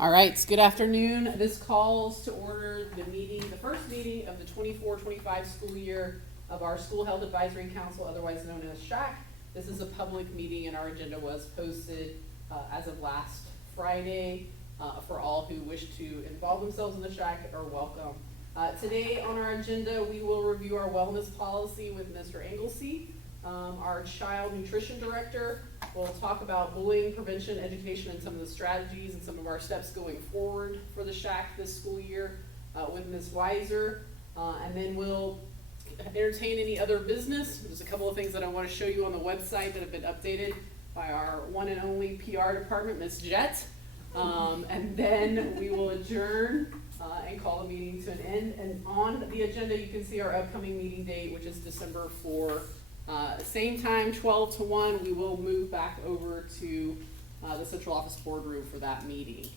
All right, good afternoon. This calls to order the first meeting of the 24-25 school year of our School Health Advisory Council, otherwise known as SHAC. This is a public meeting and our agenda was posted as of last Friday for all who wish to involve themselves in the SHAC are welcome. Today on our agenda, we will review our wellness policy with Mr. Anglesey, our child nutrition director. We'll talk about bullying prevention, education, and some of the strategies and some of our steps going forward for the SHAC this school year with Ms. Weiser. And then we'll entertain any other business. There's a couple of things that I want to show you on the website that have been updated by our one and only PR department, Ms. Jett. And then we will adjourn and call the meeting to an end. And on the agenda, you can see our upcoming meeting date, which is December 4. Same time, 12 to 1, we will move back over to the central office boardroom for that meeting.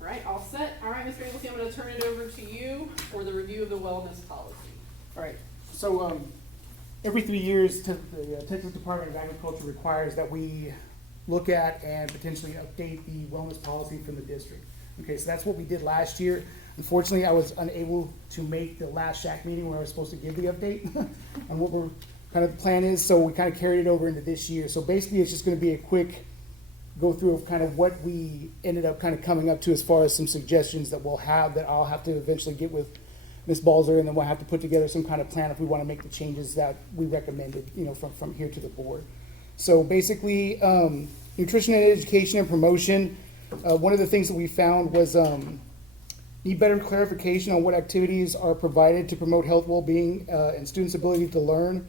All right, all set. All right, Mr. Anglesey, I'm going to turn it over to you for the review of the wellness policy. All right, so every 3 years, the Texas Department of Agriculture requires that we look at and potentially update the wellness policy from the district. Okay, so that's what we did last year. Unfortunately, I was unable to make the last SHAC meeting where I was supposed to give the update on what we're kind of the plan is, so we kind of carried it over into this year. So basically it's just going to be a quick go through of kind of what we ended up kind of coming up to as far as some suggestions that we'll have that I'll have to eventually get with Ms. Balzer, and then we'll have to put together some kind of plan if we want to make the changes that we recommended, you know, from here to the board. So basically, nutrition and education and promotion, one of the things that we found was need better clarification on what activities are provided to promote health, well-being, and students' ability to learn,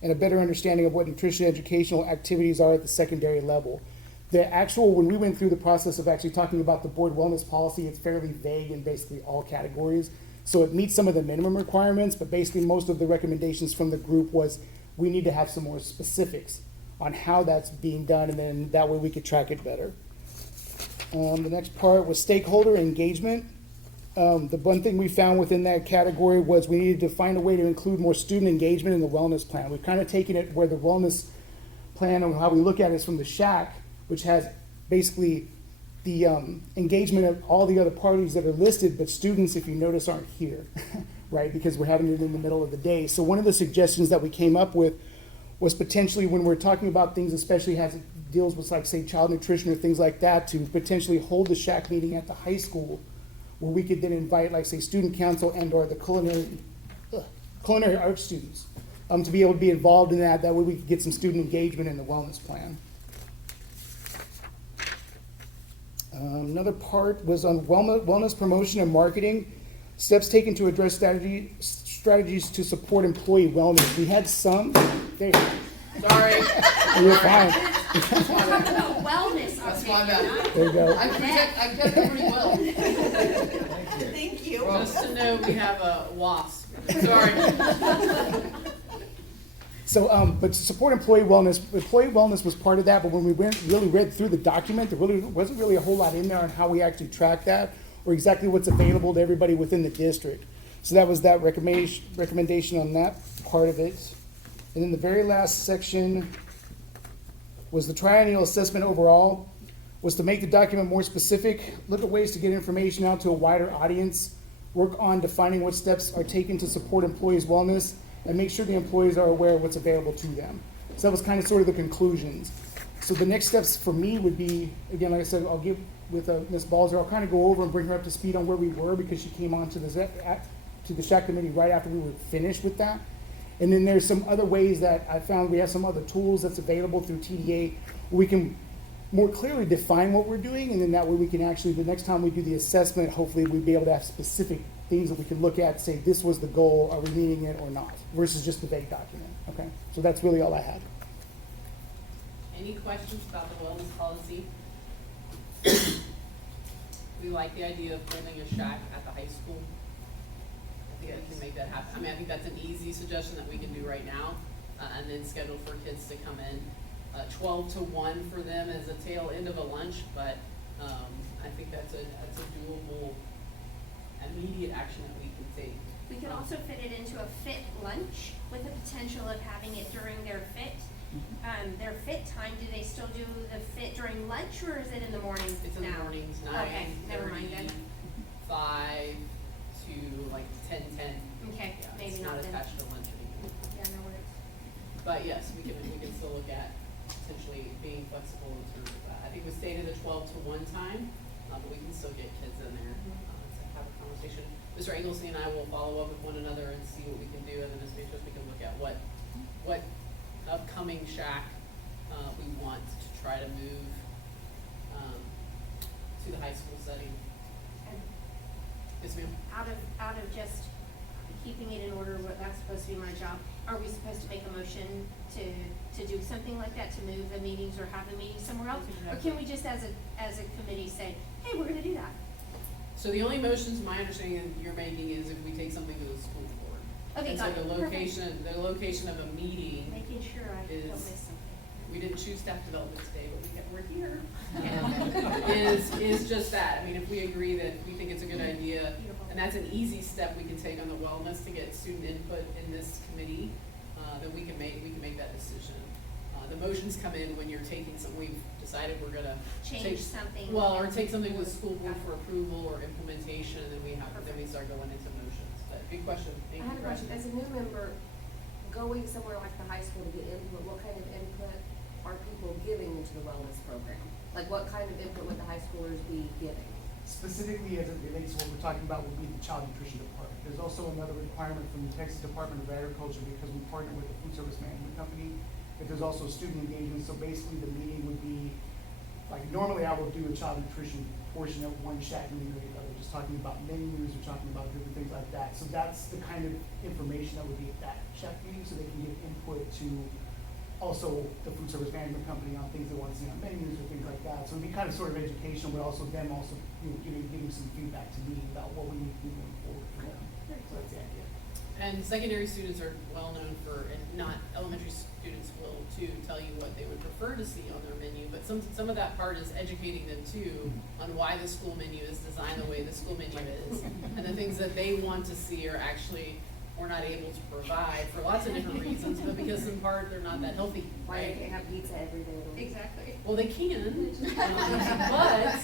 and a better understanding of what nutrition educational activities are at the secondary level. When we went through the process of actually talking about the board wellness policy, it's fairly vague in basically all categories. So it meets some of the minimum requirements, but basically most of the recommendations from the group was we need to have some more specifics on how that's being done, and then that way we could track it better. The next part was stakeholder engagement. The one thing we found within that category was we needed to find a way to include more student engagement in the wellness plan. We've kind of taken it where the wellness plan and how we look at it is from the SHAC, which has basically the engagement of all the other parties that are listed, but students, if you notice, aren't here, right? Because we're having it in the middle of the day. So one of the suggestions that we came up with was potentially when we're talking about things, especially as it deals with, like, say, child nutrition or things like that, to potentially hold the SHAC meeting at the high school, where we could then invite, like, say, student council and or the culinary arts students to be able to be involved in that. That way we could get some student engagement in the wellness plan. Another part was on wellness promotion and marketing, steps taken to address strategies to support employee wellness. We had some. There. Sorry. You're fine. Talking about wellness. That's my bad. There you go. I kept it pretty well. Thank you. Just to know we have a wasp. Sorry. So, but to support employee wellness was part of that, but when we read through the document, there really wasn't really a whole lot in there on how we actually track that or exactly what's available to everybody within the district. So that was that recommendation on that part of it. And then the very last section was the triennial assessment overall, was to make the document more specific, look at ways to get information out to a wider audience, work on defining what steps are taken to support employees' wellness, and make sure the employees are aware of what's available to them. So that was kind of sort of the conclusions. So the next steps for me would be, again, like I said, I'll give with Ms. Balzer, I'll kind of go over and bring her up to speed on where we were, because she came on to the SHAC committee right after we were finished with that. And then there's some other ways that I found we have some other tools that's available through TDA where we can more clearly define what we're doing, and then that way we can actually, the next time we do the assessment, hopefully we'll be able to have specific things that we can look at, say this was the goal, are we meeting it or not, versus just the vague document, okay? So that's really all I had. Any questions about the wellness policy? We like the idea of building a SHAC at the high school. I think I can make that happen. I mean, I think that's an easy suggestion that we can do right now, and then schedule for kids to come in 12 to 1 for them as a tail end of a lunch, but I think that's a doable immediate action that we can take. We could also fit it into a fit lunch with the potential of having it during their fit. Their fit time, do they still do the fit during lunch or is it in the morning It's in the now? mornings, Okay, never mind then. 5 to like 10:10. Okay, Yeah, maybe it's not not then. attached to lunch anymore. Yeah, no worries. But yes, we can still look at potentially being flexible in terms of that. I think we stated a 12 to 1 time, but we can still get kids in there, to have a conversation. Mr. Engelstein and I will follow up with one another and see what we can do, and then as we can look at what upcoming SHAC, we want to try to move, to the high school setting. And Yes, ma'am? out of just keeping it in order, what that's supposed to be my job, are we supposed to make a motion to do something like that, to move the meetings or have the meeting somewhere else? Or can we just as a committee say, hey, we're gonna do that? So the only motions, my understanding that you're making is if we take something to the school board. Okay, And got so it. the location of a meeting, Making sure I don't Is- miss something. we didn't choose staff development today, but we're here. Okay. Is just that. I mean, if we agree that we think it's a good idea, Beautiful. and that's an easy step we can take on the wellness to get student input in this committee, then we can make that decision. The motions come in when you're taking we've decided we're gonna Change take, something. well, or take something to the school board for approval or implementation, and then we start going into motions. But good question. Thank I you had a for question, asking. as a new member, going somewhere like the high school to get input, what kind of input are people giving into the wellness program? Like, what kind of input would the high schoolers be giving? Specifically as it relates to what we're talking about would be the child nutrition department. There's also another requirement from the Texas Department of Agriculture because we partner with the food service management company. If there's also student engagement, so basically the meeting would be, like normally I will do a child nutrition portion of one SHAC meeting or the other, just talking about menus or talking about different things like that. So that's the kind of information that would be at that SHAC meeting, so they can give input to also the food service management company on things they want to see on menus or things like that. So it'd be kind of sort of educational, but also them also, giving some feedback to me about what we need to do going forward for them. So that's the idea. And secondary students are well known for, and not elementary students will too, tell you what they would prefer to see on their menu. But some of that part is educating them too on why the school menu is designed the way the school menu is. And the things that they want to see are actually, we're not able to provide for lots of different reasons, but because in part they're not that healthy, Why right? they can't have pizza every day of the week? Exactly. Well, they can, but.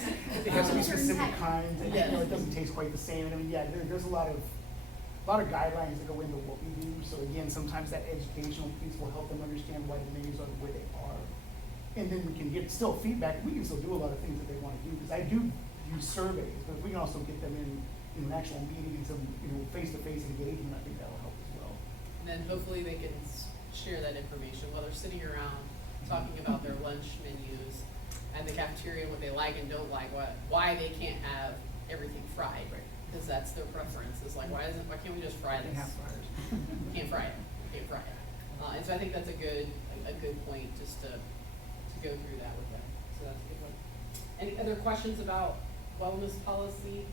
It has to be specific kinds, and Yes. it doesn't taste quite the same, and I mean, yeah, there's a lot of guidelines that go into what we do, so again, sometimes that educational piece will help them understand why the menus are the way they are. And then we can get still feedback, we can still do a lot of things that they wanna do, because I do use surveys, but if we can also get them in an actual meeting, some, face-to-face engagement, I think that'll help as well. And then hopefully they can share that information while they're sitting around talking about their lunch menus and the cafeteria, what they like and don't like, why they can't have everything fried, right? Because that's their preference, is like, why can't we just fry They this? have fryers. Can't fry it, can't fry it. And so I think that's a good point, just to go through that with them, so that's a good one. Any other questions about wellness policy?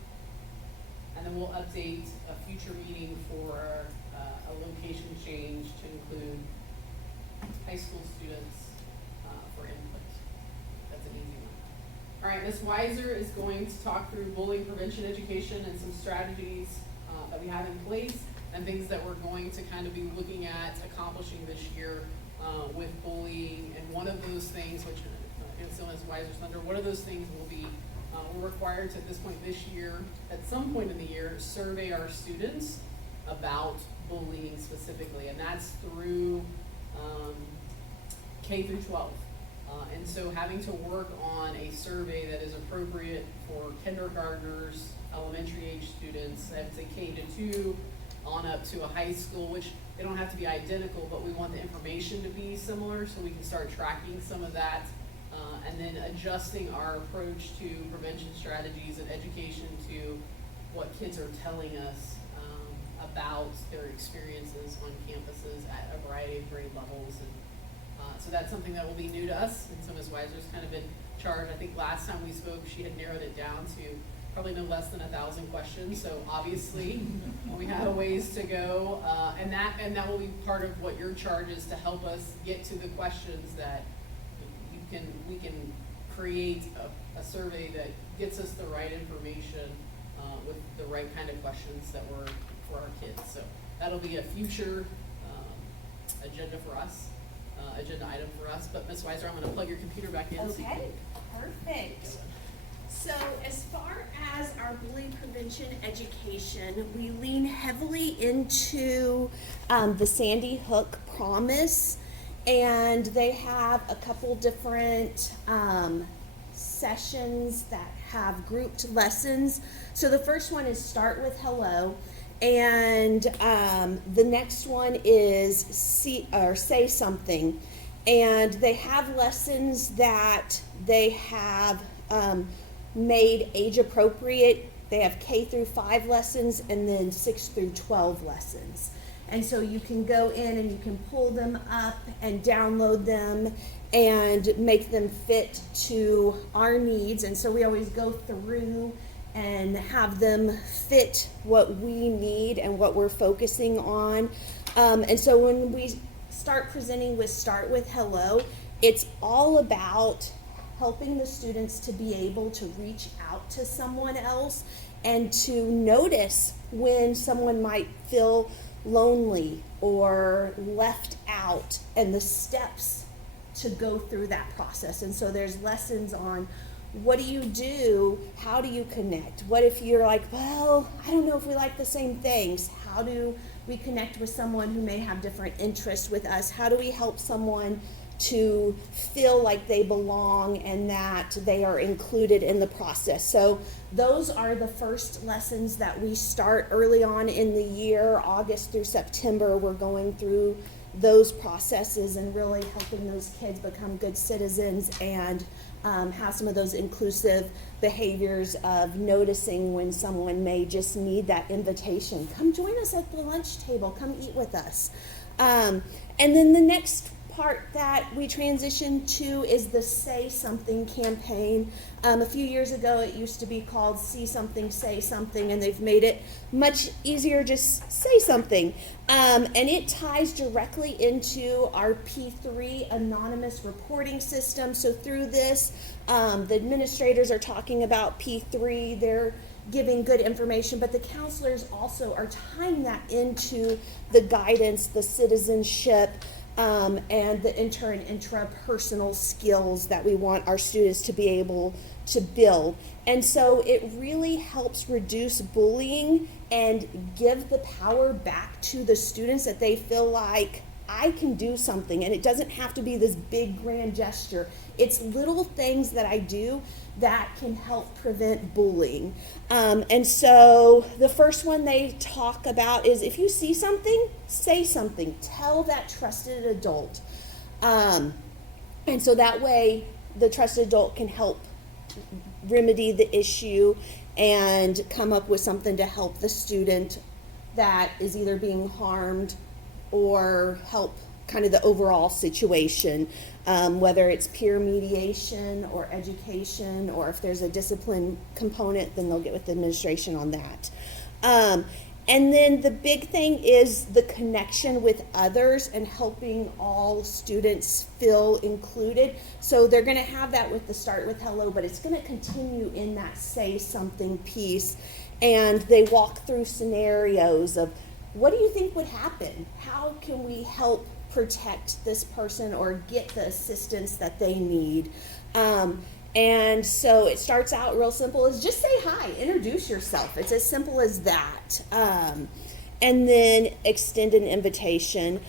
And then we'll update a future meeting for a location change to include high school students for input. That's an easy one. All right, Ms. Weiser is going to talk through bullying prevention education and some strategies that we have in place and things that we're going to kind of be looking at accomplishing this year with bullying. And one of those things, which is still Ms. Weiser's thunder, one of those things will be we're required to, at this point this year, at some point in the year, survey our students about bullying specifically, and that's through K through 12. And so having to work on a survey that is appropriate for kindergartners, elementary age students, I would say K to 2, on up to a high school, which they don't have to be identical, but we want the information to be similar so we can start tracking some of that. And then adjusting our approach to prevention strategies and education to what kids are telling us about their experiences on campuses at a variety of grade levels. And so that's something that will be new to us, and so Ms. Weiser's kind of in charge. I think last time we spoke, she had narrowed it down to probably no less than 1,000 questions, so obviously we have a ways to go. And that will be part of what your charge is, to help us get to the questions that we can create a survey that gets us the right information with the right kind of questions that were for our kids. So that'll be a future agenda item for us. But Ms. Weiser, I'm going to plug your computer back in. So you Okay. can Perfect. So as far as our bullying prevention education, we lean heavily into the Sandy Hook Promise, and they have a couple different sessions that have grouped lessons. So the first one is Start with Hello, and the next one is Say Something. And they have lessons that they have made age appropriate. They have K through 5 lessons and then 6 through 12 lessons. And so you can go in and you can pull them up and download them and make them fit to our needs. And so we always go through and have them fit what we need and what we're focusing on. And so when we start presenting with Start with Hello, it's all about helping the students to be able to reach out to someone else and to notice when someone might feel lonely or left out and the steps to go through that process. And so there's lessons on what do you do? How do you connect? What if you're like, well, I don't know if we like the same things. How do we connect with someone who may have different interests with us? How do we help someone to feel like they belong and that they are included in the process? So those are the first lessons that we start early on in the year, August through September. We're going through those processes and really helping those kids become good citizens and have some of those inclusive behaviors of noticing when someone may just need that invitation. Come join us at the lunch table. Come eat with us. And then the next part that we transitioned to is the Say Something campaign. A few years ago, it used to be called See Something, Say Something, and they've made it much easier, just say something. And it ties directly into our P3 anonymous reporting system. So through this, the administrators are talking about P3, they're giving good information, but the counselors also are tying that into the guidance, the citizenship, and the inter and intrapersonal skills that we want our students to be able to build. And so it really helps reduce bullying and give the power back to the students that they feel like I can do something, and it doesn't have to be this big grand gesture. It's little things that I do that can help prevent bullying. And so the first one they talk about is if you see something, say something. Tell that trusted adult. And so that way the trusted adult can help remedy the issue and come up with something to help the student that is either being harmed or help kind of the overall situation, whether it's peer mediation or education, or if there's a discipline component, then they'll get with the administration on that. And then the big thing is the connection with others and helping all students feel included. So they're going to have that with the Start with Hello, but it's going to continue in that Say Something piece. And they walk through scenarios of what do you think would happen? How can we help protect this person or get the assistance that they need? And so it starts out real simple as just say hi, introduce yourself. It's as simple as that. And then extend an invitation.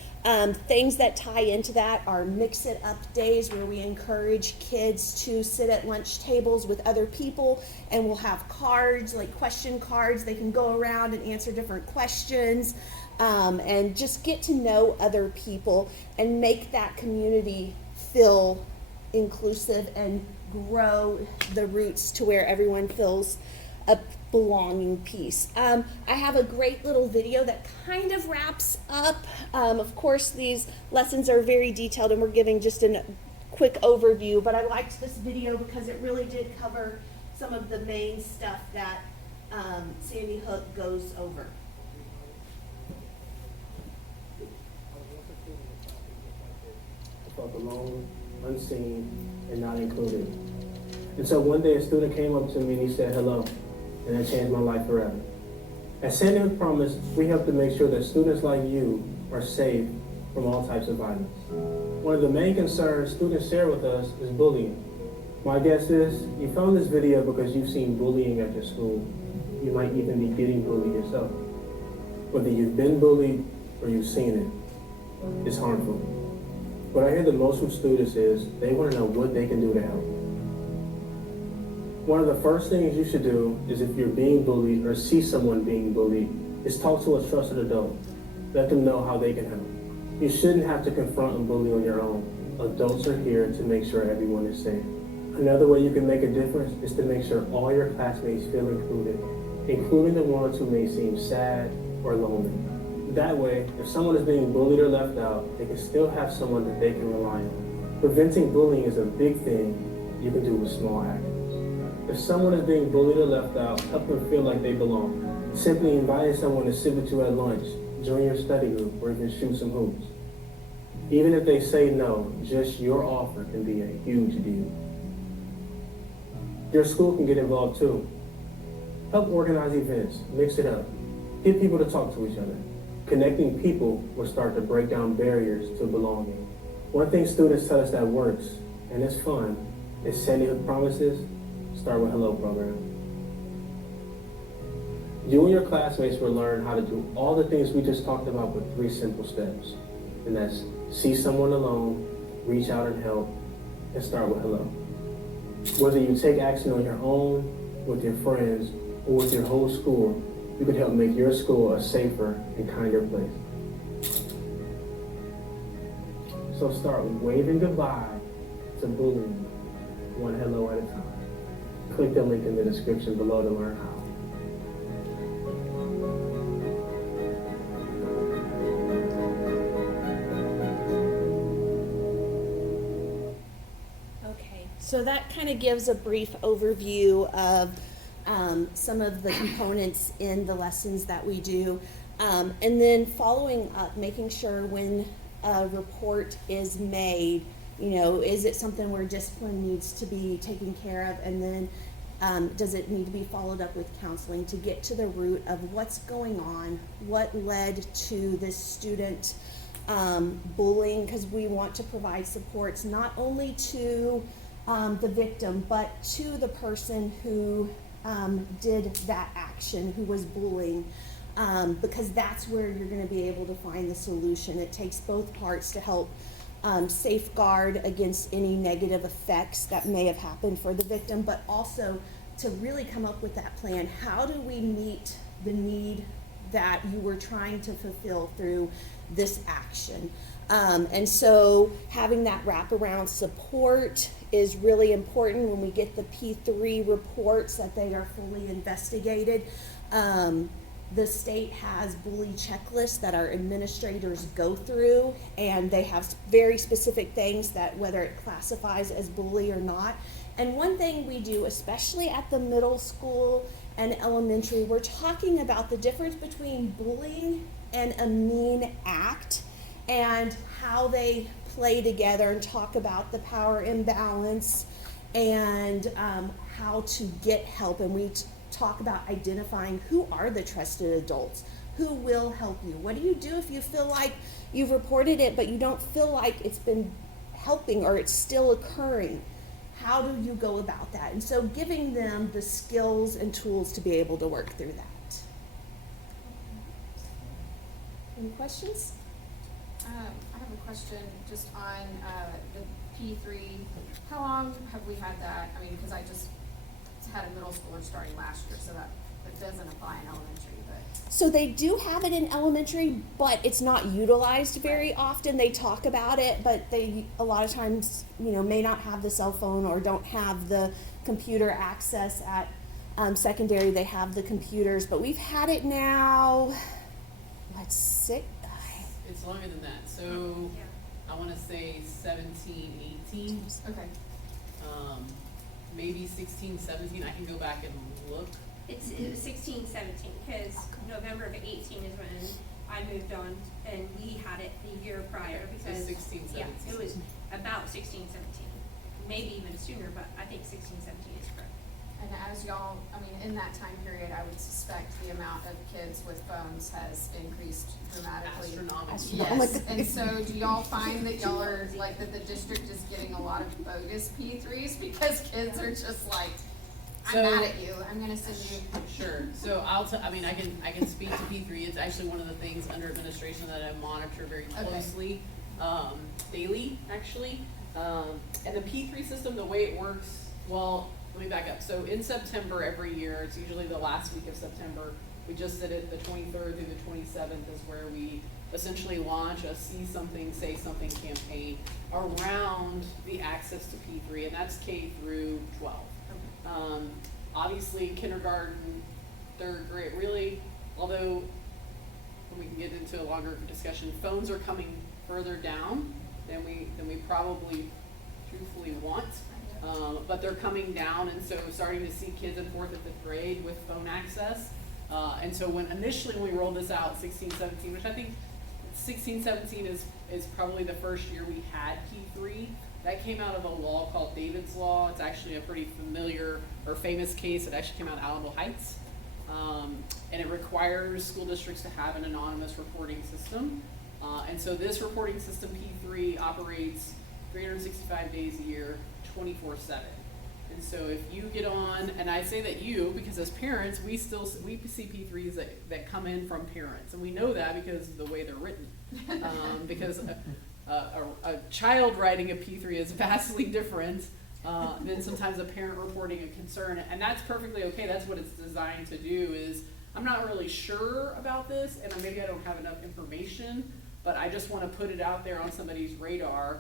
Things that tie into that are mix it up days where we encourage kids to sit at lunch tables with other people, and we'll have cards, like question cards. They can go around and answer different questions, and just get to know other people and make that community feel inclusive and grow the roots to where everyone feels a belonging piece. I have a great little video that kind of wraps up. Of course, these lessons are very detailed and we're giving just a quick overview, but I liked this video because it really did cover some of the main stuff that Sandy Hook goes over. Felt alone, unseen, and not included. And so one day a student came up to me and he said hello, and that changed my life forever. At Sandy Hook Promise, we have to make sure that students like you are safe from all types of violence. One of the main concerns students share with us is bullying. My guess is you found this video because you've seen bullying at your school. You might even be getting bullied yourself. Whether you've been bullied or you've seen it, it's harmful. What I hear the most from students is they want to know what they can do to help. One of the first things you should do is if you're being bullied or see someone being bullied, is talk to a trusted adult. Let them know how they can help. You shouldn't have to confront a bully on your own. Adults are here to make sure everyone is safe. Another way you can make a difference is to make sure all your classmates feel included, including the ones who may seem sad or lonely. That way, if someone is being bullied or left out, they can still have someone that they can rely on. Preventing bullying is a big thing you can do with small actions. If someone is being bullied or left out, help them feel like they belong. Simply inviting someone to sit with you at lunch, join your study group, or even shoot some hoops. Even if they say no, just your offer can be a huge deal. Your school can get involved too. Help organize events, mix it up. Get people to talk to each other. Connecting people will start to break down barriers to belonging. One thing students tell us that works, and it's fun, is Sandy Hook Promises, Start with Hello program. You and your classmates will learn how to do all the things we just talked about with 3 simple steps. And that's see someone alone, reach out and help, and start with hello. Whether you take action on your own, with your friends, or with your whole school, you can help make your school a safer and kinder place. So start waving goodbye to bullying, one hello at a time. Click the link in the description below to learn how. So that kind of gives a brief overview of some of the components in the lessons that we do. And then following up, making sure when a report is made, is it something where discipline needs to be taken care of? And then does it need to be followed up with counseling to get to the root of what's going on, what led to this student bullying? Because we want to provide supports not only to the victim, but to the person who did that action, who was bullying, because that's where you're going to be able to find the solution. It takes both parts to help safeguard against any negative effects that may have happened for the victim, but also to really come up with that plan. How do we meet the need that you were trying to fulfill through this action? And so having that wraparound support is really important when we get the P3 reports that they are fully investigated. The state has bully checklists that our administrators go through, and they have very specific things that whether it classifies as bully or not. And one thing we do, especially at the middle school and elementary, we're talking about the difference between bullying and a mean act, and how they play together, and talk about the power imbalance and how to get help. And we talk about identifying who are the trusted adults, who will help you. What do you do if you feel like you've reported it but you don't feel like it's been helping or it's still occurring? How do you go about that? And so giving them the skills and tools to be able to work through that. Any questions? I have a question just on the P3. How long have we had that? I mean, because I just had a middle schooler starting last year, so that doesn't apply in elementary, but. So they do have it in elementary, but it's not utilized very often. They talk about it, but they a lot of times, may not have the cell phone or don't have the computer access at secondary. They have the computers, but we've had it now, It's longer than that, so I wanna say 17, 18. Okay. Maybe 16, 17, I can go back and look. It was 16, 17, because November of 18 is when I moved on, and we had it the year prior, So because. 16, 17. Yeah, it was about 16, 17, maybe even sooner, but I think 16, 17 is correct. And as y'all, I mean, in that time period, I would suspect the amount of kids with phones has increased dramatically. Astronomically. Yes, and so do y'all find that y'all are, like, that the district is getting a lot of bogus P3s because kids are just like, I'm So- mad at you, I'm gonna send you. Sure, so I mean, I can speak to P3, it's actually one of the things under administration that I monitor very Okay. closely, daily, actually. And the P3 system, the way it works, well, let me back up, so in September every year, it's usually the last week of September, we just did it the 23rd through the 27th is where we essentially launch a See Something, Say Something campaign around the access to P3, and that's K through 12. Obviously kindergarten, third grade, really, although when we can get into a longer discussion, phones are coming further down than we probably truthfully want. But they're coming down, and so starting to see kids in 4th and 5th grade with phone access. And so when we rolled this out, 16, 17, which I think 16, 17 is probably the first year we had P3. That came out of a law called David's Law. It's actually a pretty familiar or famous case. It actually came out of Alamo Heights. And it requires school districts to have an anonymous reporting system. And so this reporting system, P3, operates 365 days a year, 24/7. And so if you get on, and I say that you, because as parents, we see P3s that come in from parents. And we know that because of the way they're written. Because a child writing a P3 is vastly different than sometimes a parent reporting a concern. And that's perfectly okay. That's what it's designed to do is, I'm not really sure about this, and maybe I don't have enough information, but I just want to put it out there on somebody's radar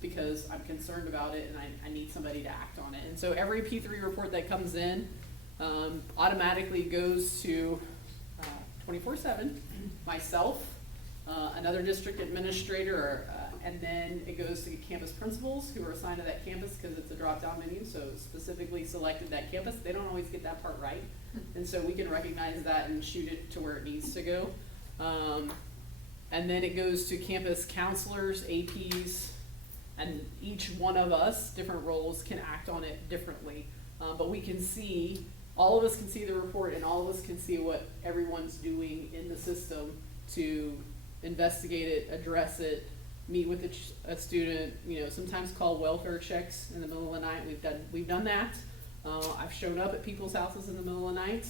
because I'm concerned about it and I need somebody to act on it. And so every P3 report that comes in automatically goes to 24/7, myself, another district administrator, and then it goes to campus principals who are assigned to that campus because it's a drop-down menu, so specifically selected that campus. They don't always get that part right, and so we can recognize that and shoot it to where it needs to go. And then it goes to campus counselors, APs, and each one of us, different roles, can act on it differently. But we can see, all of us can see the report and all of us can see what everyone's doing in the system to investigate it, address it, meet with a student, sometimes call welfare checks in the middle of the night. We've done that. I've shown up at people's houses in the middle of the night.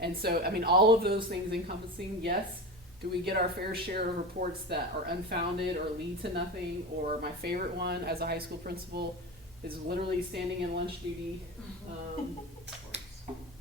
And so, I mean, all of those things encompassing, yes. Do we get our fair share of reports that are unfounded or lead to nothing? Or my favorite one as a high school principal is literally standing in lunch duty.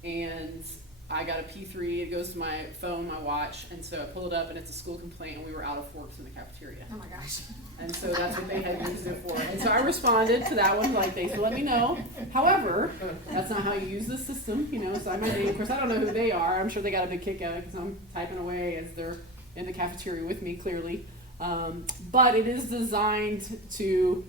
And I got a P3, it goes to my phone, my watch, and so I pull it up and it's a school complaint and we were out of forks in the cafeteria. Oh my gosh. And so that's what they had used it for. And so I responded to that one, like, they said, let me know. However, that's not how you use the system, so I'm of course I don't know who they are. I'm sure they got a big kick out of it because I'm typing away as they're in the cafeteria with me, clearly. But it is designed to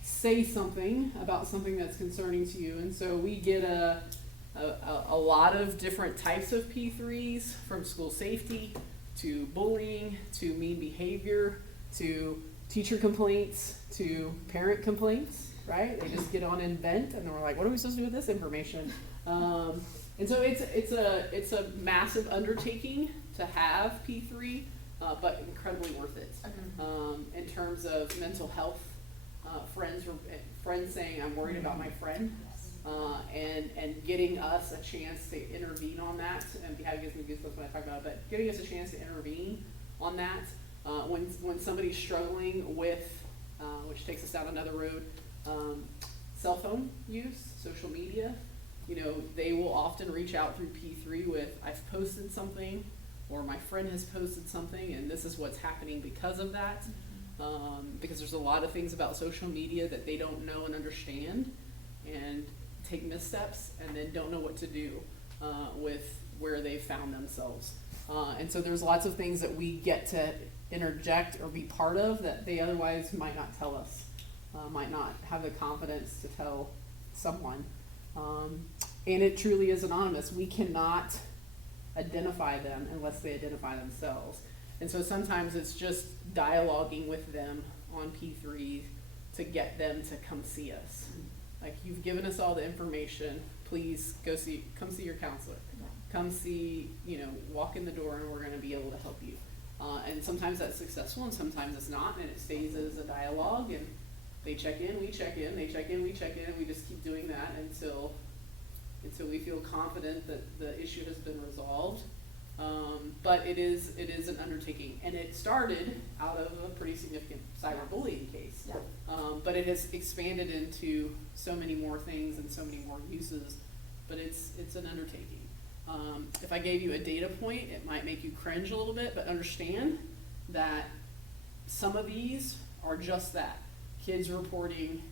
say something about something that's concerning to you. And so we get a lot of different types of P3s, from school safety to bullying to mean behavior to teacher complaints to parent complaints, right? They just get on and vent and we're like, what are we supposed to do with this information? And so it's a massive undertaking to have P3, but incredibly worth it. In terms of mental health, friends saying, I'm worried about my friend. And getting us a chance to intervene on that, and having gives me goosebumps when I talk about it, but giving us a chance to intervene on that when somebody's struggling with, which takes us down another road, cell phone use, social media. They will often reach out through P3 with, I've posted something, or my friend has posted something, and this is what's happening because of that. Because there's a lot of things about social media that they don't know and understand, and take missteps and then don't know what to do with where they found themselves. And so there's lots of things that we get to interject or be part of that they otherwise might not tell us, might not have the confidence to tell someone. And it truly is anonymous. We cannot identify them unless they identify themselves. And so sometimes it's just dialoguing with them on P3 to get them to come see us. Like, you've given us all the information, please come see your counselor. Come see, walk in the door and we're gonna be able to help you. And sometimes that's successful and sometimes it's not, and it stays as a dialogue, and they check in, we check in, they check in, we check in, and we just keep doing that until we feel confident that the issue has been resolved. But it is an undertaking, and it started out of a pretty significant cyberbullying case. Yeah. But it has expanded into so many more things and so many more uses, but it's an undertaking. If I gave you a data point, it might make you cringe a little bit, but understand that some of these are just that. Kids reporting,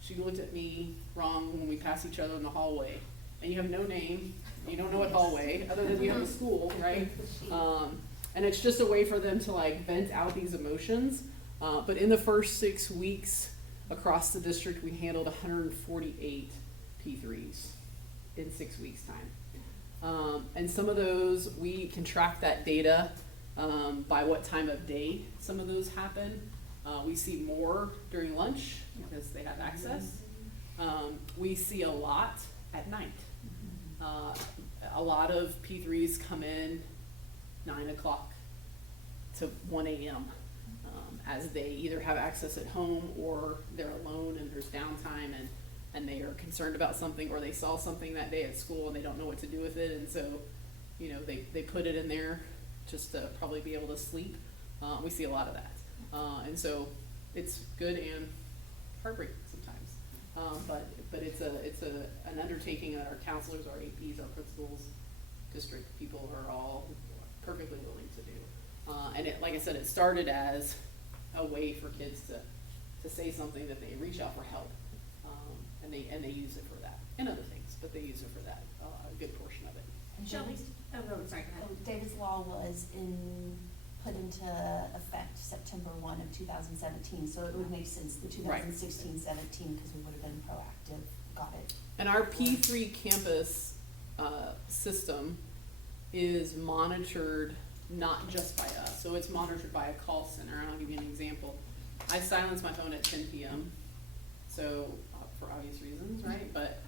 she looked at me wrong when we pass each other in the hallway, and you have no name, you don't know what hallway, other than you have a school, right? And it's just a way for them to like vent out these emotions. But in the first 6 weeks across the district, we handled 148 P3s in 6 weeks' time. And some of those, we can track that data by what time of day some of those happen. We see more during lunch because they have access. We see a lot at night. A lot of P3s come in 9 o'clock to 1 a.m. As they either have access at home or they're alone and there's downtime and they are concerned about something, or they saw something that day at school and they don't know what to do with it, and so they put it in there just to probably be able to sleep. We see a lot of that, and so it's good and heartbreaking sometimes. But it's an undertaking that our counselors, our APs, our principals, district people are all perfectly willing to do. And it, like I said, it started as a way for kids to say something, that they reach out for help, and they use it for that and other things, but they use it for that, a good portion of it. Shelby, sorry, go ahead. David's law was put into effect September 1 of 2017, so it would make sense, the 2016-17, because we would have been proactive. Got it. And our P3 campus system is monitored not just by us, so it's monitored by a call center, and I'll give you an example. I silence my phone at 10 p.m., so for obvious reasons, right? But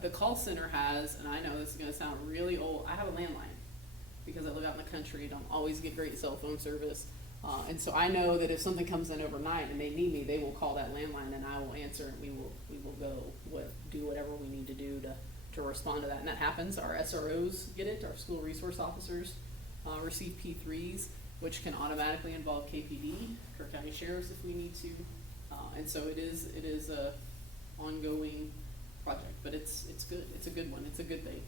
the call center has, and I know this is going to sound really old, I have a landline because I live out in the country, don't always get great cell phone service, and so I know that if something comes in overnight and they need me, they will call that landline and I will answer, and we will go do whatever we need to do to respond to that. And that happens. Our SROs get it, our school resource officers receive P3s, which can automatically involve KPD, Kirk County Sheriffs, if we need to, and so it is a ongoing project, but it's good. It's a good one. It's a good thing,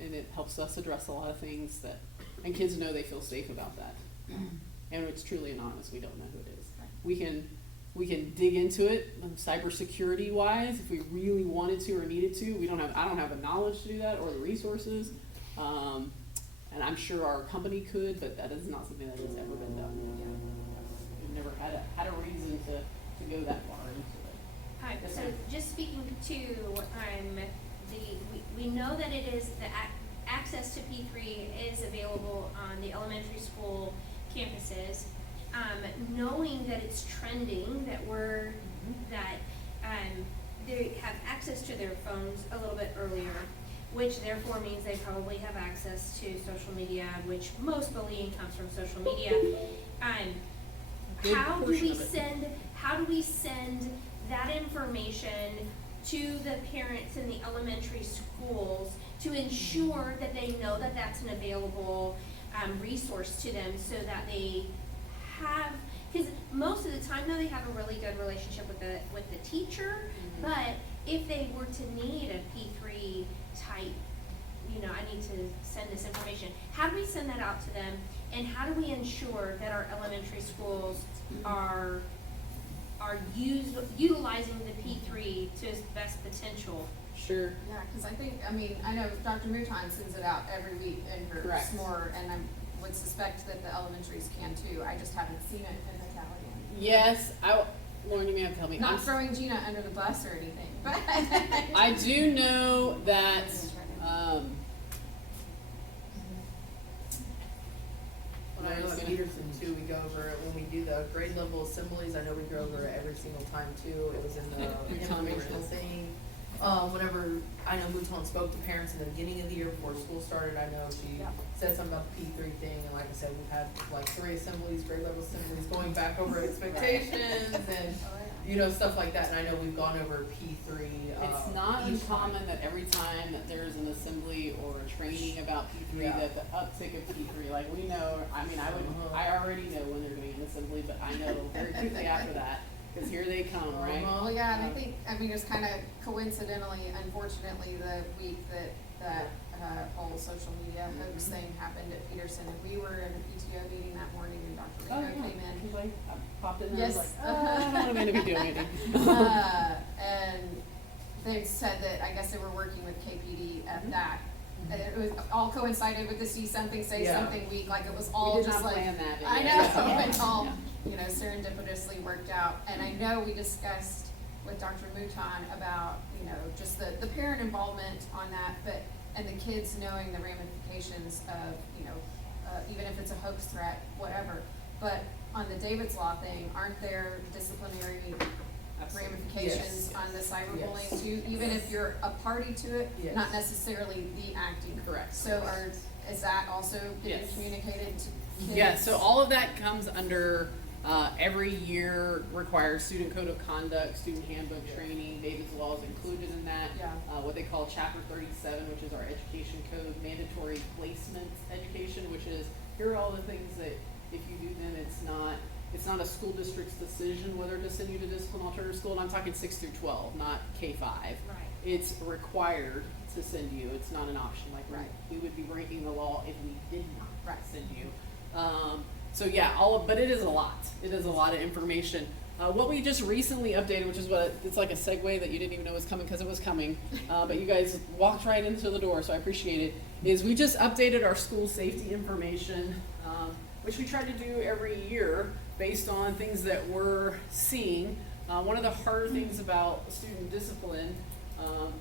and it helps us address a lot of things and kids know they feel safe about that. And it's truly anonymous. We don't know who it is. We can dig into it cybersecurity wise if we really wanted to or needed to. I don't have the knowledge to do that or the resources. And I'm sure our company could, but that is not something that has ever been done. We've never had a reason to go that far into it. Hi, Yes, so ma'am. just speaking to, we know that it is, access to P3 is available on the elementary school campuses. Knowing that it's trending, that they have access to their phones a little bit earlier, which therefore means they probably have access to social media, which most bullying comes from social media. Good How do portion we of it. send that information to the parents in the elementary schools to ensure that they know that that's an available resource to them, so that they have, because most of the time though, they have a really good relationship with the teacher, but if they were to need a P3 type, I need to send this information, how do we send that out to them, and how do we ensure that our elementary schools are utilizing the P3 to its best potential? Sure. Yeah, because I know Dr. Mouton sends it out every week in her Correct. SMORE, and I would suspect that the elementaries can too. I just haven't seen it in Italian. Yes, Lauren, you may have to help me. Not throwing Gina under the bus or anything, but. I do know that, when I was at gonna, Peterson too, we go over over it when we do the grade level assemblies. I know we go over it every single time too. It was in the informational thing. Whenever I know Mouton spoke to parents in the beginning of the year before school started, I know she said something about the P3 thing, and like I said, we've had like 3 assemblies, grade level assemblies, going back over expectations and you know, stuff like that. And I know we've gone over P3. It's not each uncommon that every time that there's an assembly or a training about P3, Yeah. that the uptick of P3, like we know, I mean, I already know when they're doing an assembly, but I know very quickly after that, because here they come, right? Well, yeah, and I think, I mean, it's kind of coincidentally, unfortunately, the week that whole social media hoax thing happened at Peterson, and we were in a PTO meeting that morning, and Dr. Oh, Rico yeah. came in. He's like, I popped in and Yes. I was like, I don't want to be doing anything. And they said that, I guess they were working with KPD at that. And it was all coincided with the See Something, Say Yeah. Something week, like it was We all did just not like. plan that. I know, Yeah. it's all, Yeah. you know, serendipitously worked out. And I know we discussed with Dr. Mouton about, you know, just the parent involvement on that, but, and the kids knowing the ramifications of, you know, even if it's a hoax threat, whatever. But on the David's Law thing, aren't there disciplinary ramifications Yes. on the cyberbullying Yes. too, even if you're a party to it, Yes. not necessarily the acting? Correct. So is that also being Yes. communicated to kids? Yeah, so all of that comes under, every year requires student code of conduct, student handbook training. David's Law is included in that. Yeah. What they call Chapter 37, which is our education code, mandatory placement education, which is, here are all the things that if you do them, it's not a school district's decision whether to send you to discipline alternative school, and I'm talking 6 through 12, not K-5. Right. It's required to send you, it's not an option, like Right. we would be breaking the law if we did not Right. send you. So yeah, but it is a lot. It is a lot of information. What we just recently updated, which is it's like a segue that you didn't even know was coming because it was coming, but you guys walked right into the door, so I appreciate it, is we just updated our school safety information, which we try to do every year based on things that we're seeing. One of the harder things about student discipline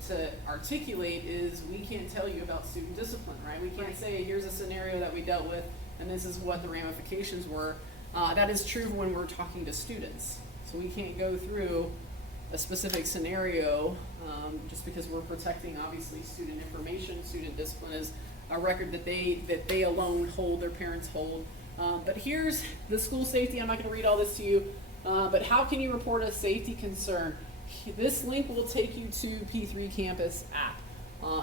to articulate is we can't tell you about student discipline, right? We can't say, here's a scenario that we dealt with, and this is what the ramifications were. That is true when we're talking to students. So we can't go through a specific scenario just because we're protecting, obviously, student information. Student discipline is a record that they alone hold, their parents hold. But here's the school safety. I'm not going to read all this to you, but how can you report a safety concern? This link will take you to P3 Campus app.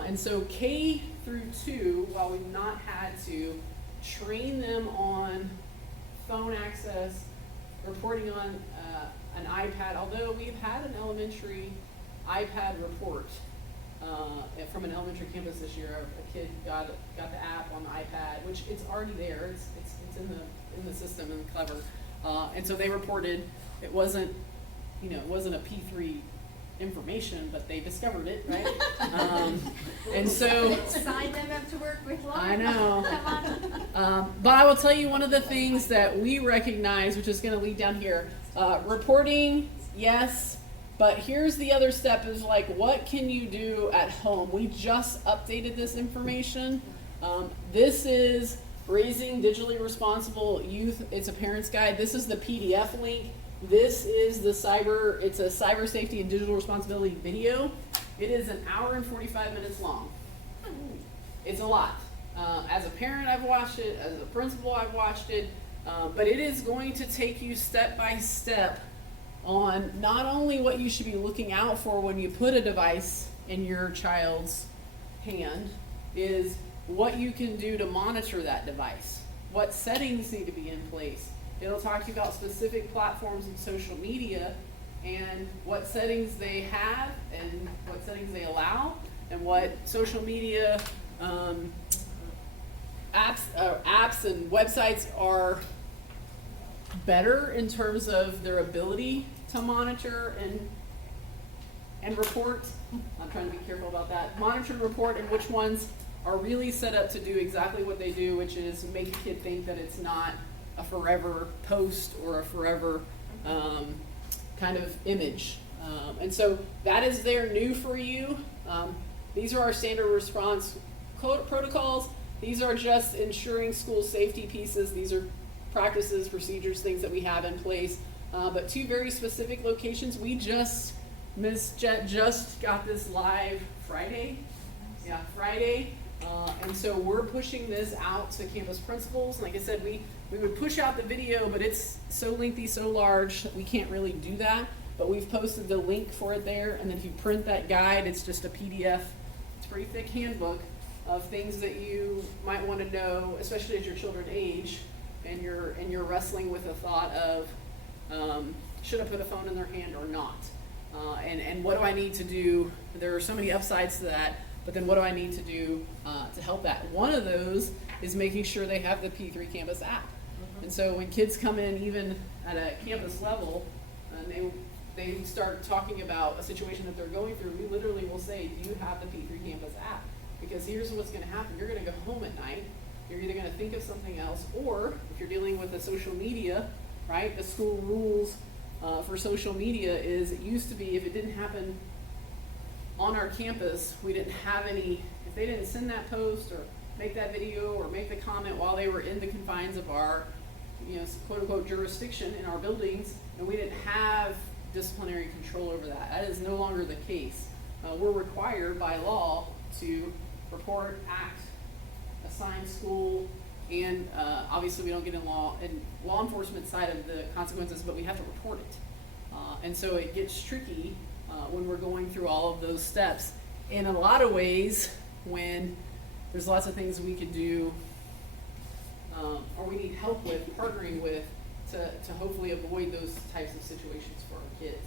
And so K through 2, while we've not had to train them on phone access, reporting on an iPad, although we've had an elementary iPad report from an elementary campus this year. A kid got the app on the iPad, which it's already there. It's in the system and clever. And so they reported it wasn't a P3 information, but they discovered it, right? And so Sign them up to work with law. I know. Come on. But I will tell you one of the things that we recognize, which is going to lead down here, reporting, yes, but here's the other step is like, what can you do at home? We just updated this information. This is Raising Digitally Responsible Youth. It's a parent's guide. This is the PDF link. This is it's a cyber safety and digital responsibility video. It is 1 hour and 45 minutes long. It's a lot. As a parent, I've watched it. As a principal, I've watched it. But it is going to take you step by step on not only what you should be looking out for when you put a device in your child's hand, is what you can do to monitor that device. What settings need to be in place. It'll talk to you about specific platforms and social media and what settings they have and what settings they allow and what social media apps and websites are better in terms of their ability to monitor and report. I'm trying to be careful about that. Monitor and report, and which ones are really set up to do exactly what they do, which is make a kid think that it's not a forever post or a forever kind of image. And so that is there new for you. These are our standard response protocols. These are just ensuring school safety pieces. These are practices, procedures, things that we have in place. But 2 very specific locations. We just, Ms. Jet just got this live Friday. Yeah, Friday. And so we're pushing this out to campus principals. Like I said, we would push out the video, but it's so lengthy, so large, that we can't really do that. But we've posted the link for it there. And then if you print that guide, it's just a PDF. It's a pretty thick handbook of things that you might want to know, especially as your children age, and you're wrestling with the thought of, should I put a phone in their hand or not? And what do I need to do? There are so many upsides to that, but then what do I need to do to help that? One of those is making sure they have the P3 Campus app. And so when kids come in, even at a campus level, and they start talking about a situation that they're going through, we literally will say, do you have the P3 Campus app? Because here's what's going to happen. You're going to go home at night. You're either going to think of something else, or if you're dealing with the social media, right, the school rules for social media is, it used to be if it didn't happen on our campus, we didn't have any, if they didn't send that post or make that video or make the comment while they were in the confines of our, quote unquote jurisdiction in our buildings, and we didn't have disciplinary control over that. That is no longer the case. We're required by law to report, act, assign school, and obviously we don't get in law enforcement side of the consequences, but we have to report it. And so it gets tricky when we're going through all of those steps. In a lot of ways, when there's lots of things we could do, or we need help with, partnering with, to hopefully avoid those types of situations for our kids.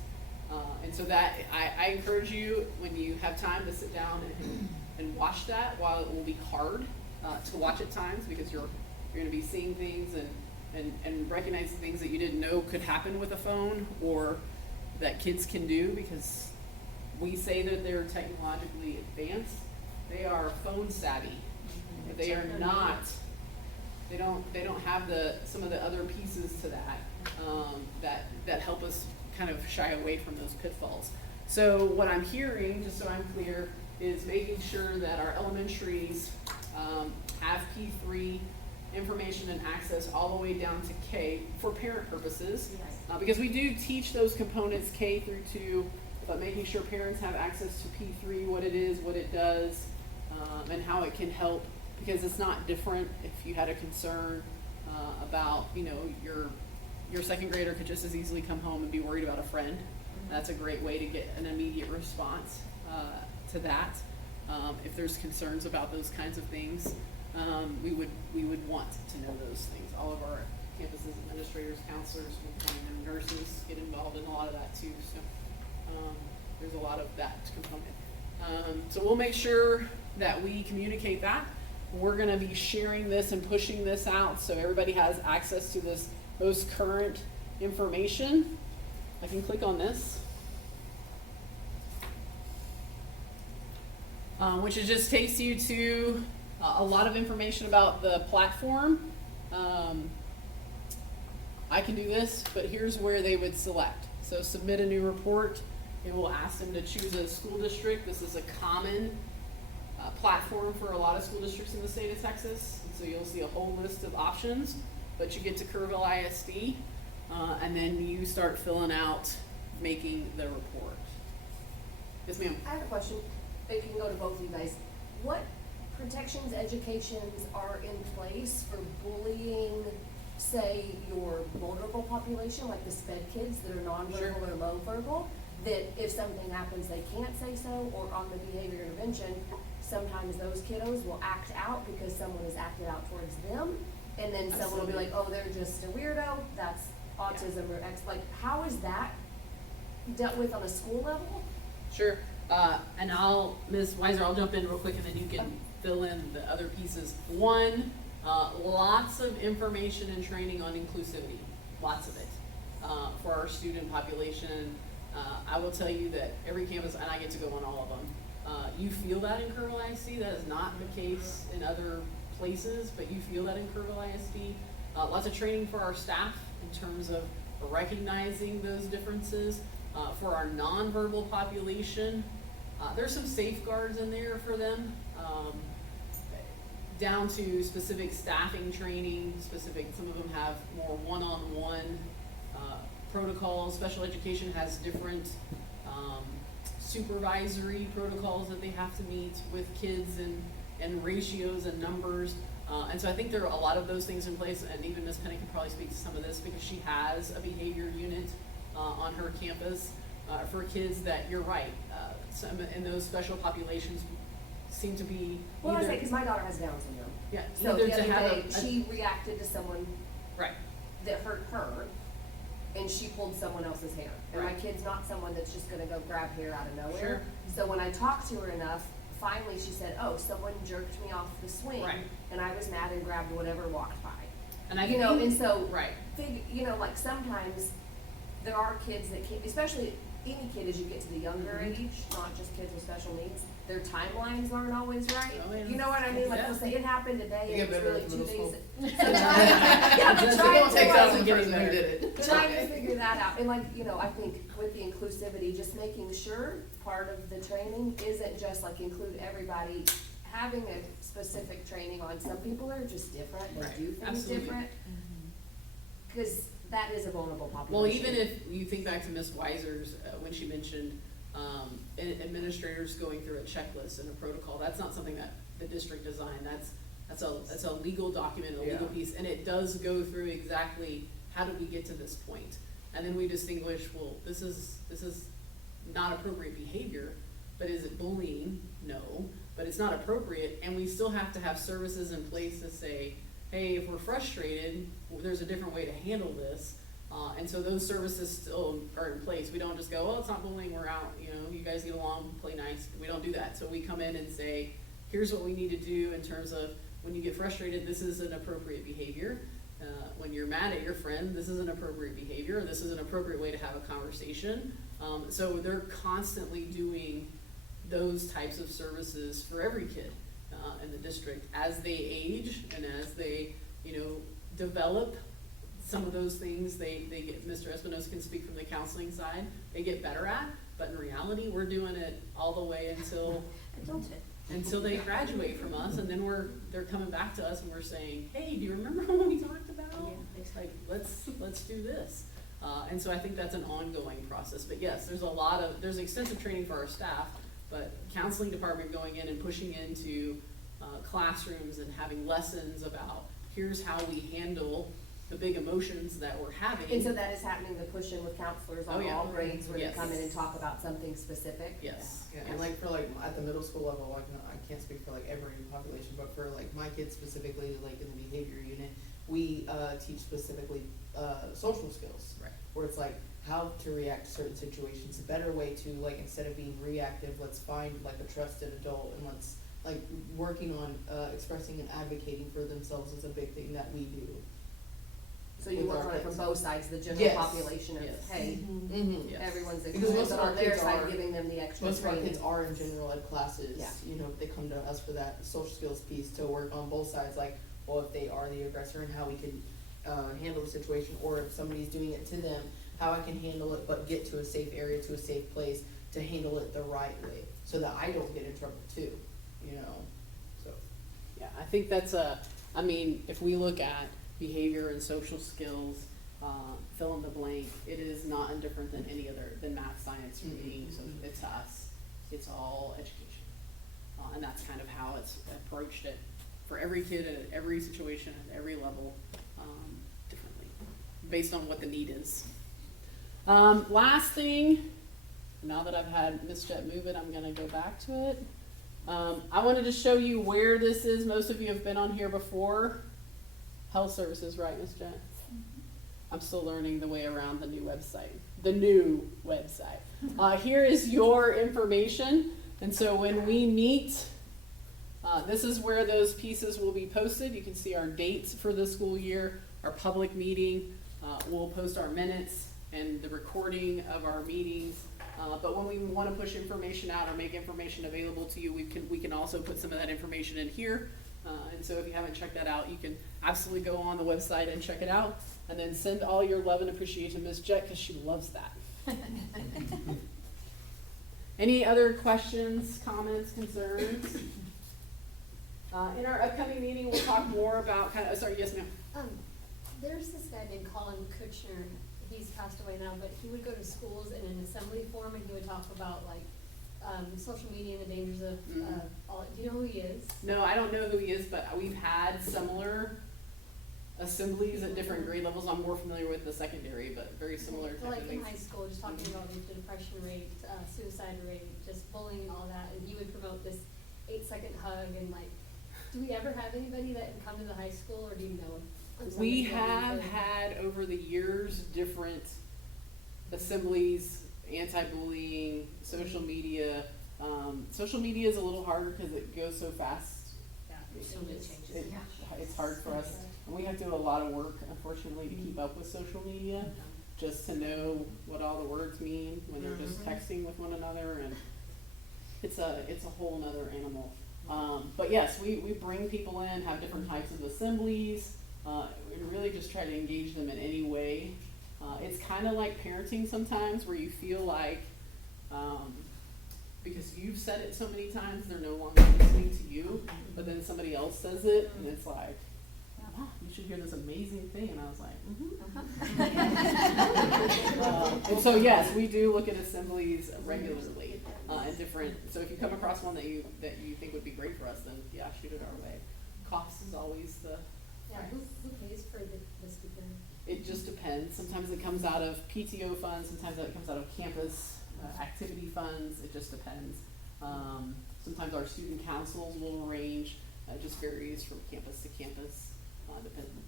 And so that, I encourage you, when you have time, to sit down and watch that. While it will be hard to watch at times, because you're going to be seeing things and recognizing things that you didn't know could happen with a phone, or that kids can do, because we say that they're technologically advanced. They are phone savvy. But they are not. They don't have some of the other pieces to that that help us kind of shy away from those pitfalls. So what I'm hearing, just so I'm clear, is making sure that our elementaries have P3 information and access all the way down to K for parent purposes. Yes. Because we do teach those components K through 2, but making sure parents have access to P3, what it is, what it does, and how it can help. Because it's not different if you had a concern about, your second grader could just as easily come home and be worried about a friend. That's a great way to get an immediate response to that. If there's concerns about those kinds of things, we would want to know those things. All of our campuses, administrators, counselors, and nurses get involved in a lot of that too. So there's a lot of that component. So we'll make sure that we communicate that. We're going to be sharing this and pushing this out so everybody has access to this most current information. I can click on this, which just takes you to a lot of information about the platform. I can do this, but here's where they would select. So submit a new report. It will ask them to choose a school district. This is a common platform for a lot of school districts in the state of Texas. And so you'll see a whole list of options, but you get to Kerrville ISD, and then you start filling out, making the report. Yes, ma'am. I have a question, if you can go to both of you guys. What protections, educations are in place for bullying, say, your vulnerable population, like the SPED kids that are nonverbal or low verbal, that if something happens they can't say so, or on the behavior intervention, sometimes those kiddos will act out because someone has acted out towards them, and then someone will be like, oh, they're just a weirdo, that's autism or X. Like, how is that dealt with on a school level? Sure. And Ms. Weiser, I'll jump in real quick and then you can fill in the other pieces. One, lots of information and training on inclusivity, lots of it, for our student population. I will tell you that every campus, and I get to go on all of them, you feel that in Kerrville ISD. That is not the case in other places, but you feel that in Kerrville ISD. Lots of training for our staff in terms of recognizing those differences. For our nonverbal population, there's some safeguards in there for them. down to specific staffing training, some of them have more one-on-one protocols. Special education has different supervisory protocols that they have to meet with kids and ratios and numbers. And so I think there are a lot of those things in place, and even Ms. Penny can probably speak to some of this because she has a behavior unit on her campus for kids that, you're right, some in those special populations seem to be Well, I either, say, because my daughter has Down syndrome. yeah, So either the to other have day, she reacted to someone right, that hurt her, and she pulled someone else's hair. And my Right. kid's not someone that's just gonna go grab hair out of nowhere. Sure. So when I talked to her enough, finally she said, oh, someone jerked me off the swing. Right. And I was mad and grabbed whatever walked by. and I You know, think- and so, right, like sometimes there are kids that can, especially any kid as you get to the younger Mm-hmm. age, not just kids with special needs, their timelines aren't always right. Oh, yeah. You know what I mean? Like Yeah. they'll say it happened today You and get it's better really at 2 middle days. school. So yeah, but It trying won't to take like, us the getting person who better. did it. trying to figure that out. And like, I think with the inclusivity, just making sure part of the training isn't just like include everybody. Having a specific training on some people are just different, they Right. do things Absolutely. different. Cause that is a vulnerable population. well, even if you think back to Ms. Weiser's, when she mentioned administrators going through a checklist and a protocol, that's not something that the district designed, that's a legal document, a legal Yeah. piece, and it does go through exactly how did we get to this point. And then we distinguish, well, this is not appropriate behavior, but is it bullying? No, but it's not appropriate, and we still have to have services in place to say, hey, if we're frustrated, there's a different way to handle this. And so those services still are in place. We don't just go, well, it's not bullying, we're out, you guys get along, play nice. We don't do that. So we come in and say, here's what we need to do in terms of when you get frustrated, this is an appropriate behavior. When you're mad at your friend, this is an appropriate behavior. This is an appropriate way to have a conversation. So they're constantly doing those types of services for every kid in the district as they age and as they, develop. Some of those things they get, Mr. Espinosa can speak from the counseling side, they get better at, but in reality, we're doing it all the way until they graduate from us, and then they're coming back to us and we're saying, hey, do you remember what we talked about? It's like, let's do this. And so I think that's an ongoing process, but yes, there's extensive training for our staff, but counseling department going in and pushing into classrooms and having lessons about, here's how we handle the big emotions that we're having. And so that is happening, the push-in with counselors Oh, on yeah. all grades where they Yes. come in and talk about something specific? Yes. Yeah, and like for like at the middle school level, like I can't speak for like every population, but for like my kids specifically, like in the behavior unit, we teach specifically social skills. Right. Where it's like how to react to certain situations, a better way to like instead of being reactive, let's find like a trusted adult and let's like working on expressing and advocating for themselves is a big thing that we do. So you With work our on it from kids. both sides, the general Yes. population of, Yes. hey, Mm-hmm. Yes. everyone's Because included, most but of our on their kids side, are- giving them the extra Most of our training. kids are in general ed classes, Yeah. they come to us for that social skills piece to work on both sides, like, well, if they are the aggressor and how we can, handle the situation, or if somebody's doing it to them, how I can handle it, but get to a safe area, to a safe place, to handle it the right way, so that I don't get in trouble too, so. Yeah, I think that's if we look at behavior and social skills, fill in the blank, it is not indifferent than math, science, reading, so it's us, it's all education. And that's kind of how it's approached it for every kid at every situation, at every level, differently, based on what the need is. Last thing, now that I've had Ms. Jett move it, I'm gonna go back to it. I wanted to show you where this is. Most of you have been on here before. Health services, right, Ms. Jett? I'm still learning the way around the new website. Here is your information. And so when we meet, this is where those pieces will be posted. You can see our dates for the school year, our public meeting. We'll post our minutes and the recording of our meetings. But when we want to push information out or make information available to you, we can also put some of that information in here. And so if you haven't checked that out, you can absolutely go on the website and check it out. And then send all your love and appreciation to Ms. Jett, because she loves that. Any other questions, comments, concerns? In our upcoming meeting, we'll talk more about sorry, yes ma'am. There's this guy named Colin Kuchner, he's passed away now, but he would go to schools in an assembly form and he would talk about like, social media and the dangers of, all, do you know who he is? No, I don't know who he is, but we've had similar assemblies at different grade levels. I'm more familiar with the secondary, but very similar type Like of in things. high school, just talking about like the depression rate, suicide rate, just bullying, all that, and he would promote this 8-second hug and like, do we ever have anybody that can come to the high school or do you know? of somebody We that have would- had over the years different assemblies, anti-bullying, social media. Social media is a little harder because it goes so fast. Yeah, so many changes. It's hard for us, and we have to do a lot of work, unfortunately, to keep up with social media, just to know what all the words mean when they're just texting with one another, and it's a whole nother animal. But yes, we bring people in, have different types of assemblies, we really just try to engage them in any way. It's kind of like parenting sometimes, where you feel like, because you've said it so many times, they're no longer listening to you, but then somebody else says it, and it's like, wow, you should hear this amazing thing, and I was like, and so yes, we do look at assemblies regularly, and different, so if you come across one that you think would be great for us, then yeah, shoot it our way. Cost is always the, Yeah, who pays for the speaker? it just depends. Sometimes it comes out of PTO funds, sometimes it comes out of campus activity funds, it just depends. Sometimes our student councils will arrange, it just varies from campus to campus,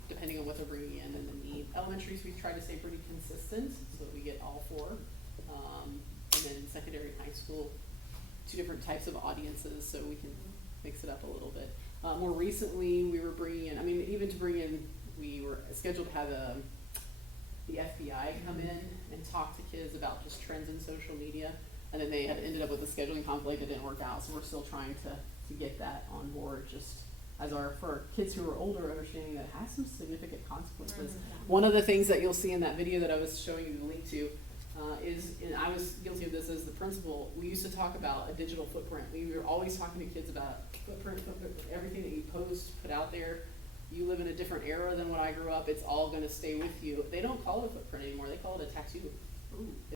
depending on what they're bringing in and the need. Elementaries, we try to stay pretty consistent, so that we get all four. And then secondary and high school, two different types of audiences, so we can mix it up a little bit. More recently, we were bringing in, we were scheduled to have the FBI come in and talk to kids about just trends in social media, and then they had ended up with a scheduling conflict that didn't work out, so we're still trying to get that on board, just as for kids who are older, understanding that it has some significant consequences. One of the things that you'll see in that video that I was showing you the link to is, and I was guilty of this as the principal, we used to talk about a digital footprint. We were always talking to kids about footprint, everything that you post, put out there. You live in a different era than when I grew up, it's all gonna stay with you. They don't call it a footprint anymore, they call it a tattoo.